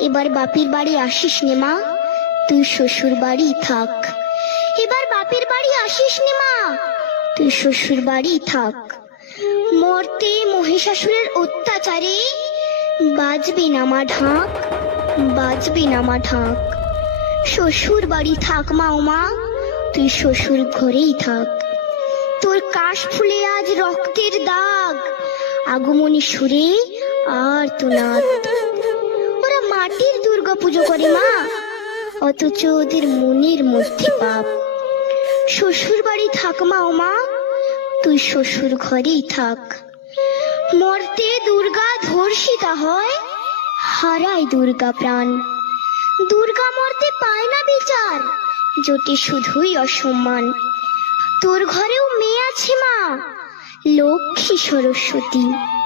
এবার বাপের বাড়ি আসিস নে মা, তুই শ্বশুর বাড়ি থাক। এবার বাপের বাড়ি আসিস নে মা, তুই শ্বশুর বাড়ি থাক। মর্তে মহিষাসুরের অত্যাচারে বাজবে না মা ঢাক, বাজবে না মা ঢাক। শ্বশুর বাড়ি থাক মা ও মা, তুই শ্বশুর ঘরেই থাক। তোর কাশ ফুলে আজ রক্তের দাগ, আগমনী সুরে আর তো নাদ। ওরা মাটির দুর্গা পুজো করে মা, অথচ ওদের মনের মধ্যে পাপ। শ্বশুর বাড়ি থাক মা ও মা, তুই শ্বশুর ঘরেই থাক। মর্তে দুর্গা ধর্ষিতা হয়, হারায় দুর্গা প্রাণ। দুর্গা মর্তে পায় না বিচার, জোটে শুধুই অসম্মান। তোর ঘরেও মেয়ে আছে মা, লক্ষ্মী সরস্বতী।